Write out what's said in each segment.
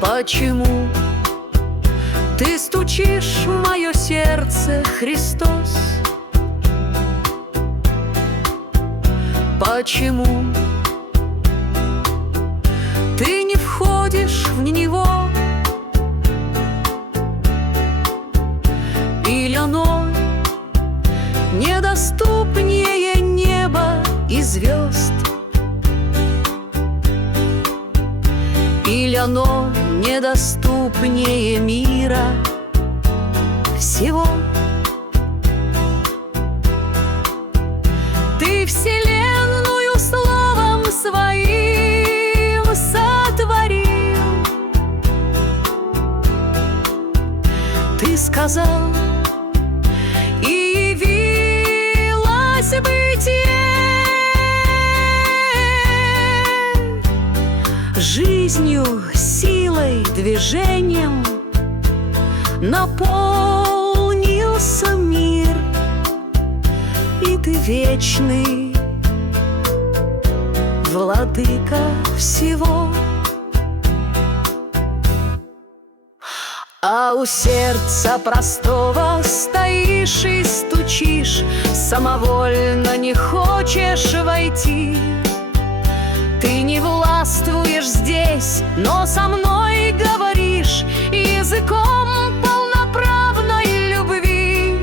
Почему ты стучишь в мое сердце, Христос? Почему ты не входишь в него? Или оно недоступнее неба и звезд? Или оно недоступнее мира всего? Ты вселенную словом своим сотворил. Ты сказал, и явилось бытие. Жизнью, силой, движением наполнился мир, и ты вечный владыка всего. А у сердца простого стоишь и стучишь, самовольно не хочешь войти. Ты не властвуешь здесь, но со мной говоришь языком полноправной любви.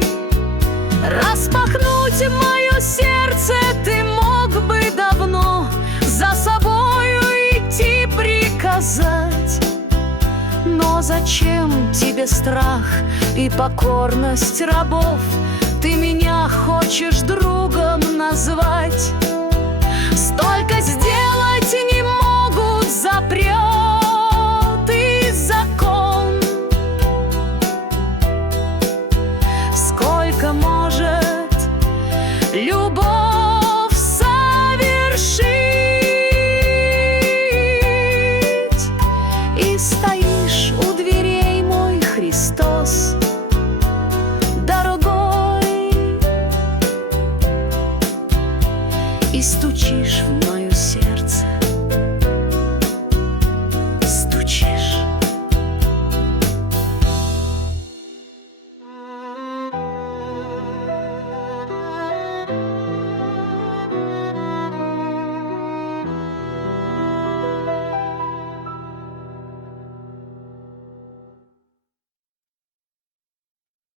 Распахнуть мое сердце ты мог бы давно, за собою идти приказать. Но зачем тебе страх и покорность рабов? Ты меня хочешь другом назвать. Столько сделать не могут запрет и закон. Сколько может любовь совершить? И стоишь у дверей, мой Христос, дорогой, и стучишь в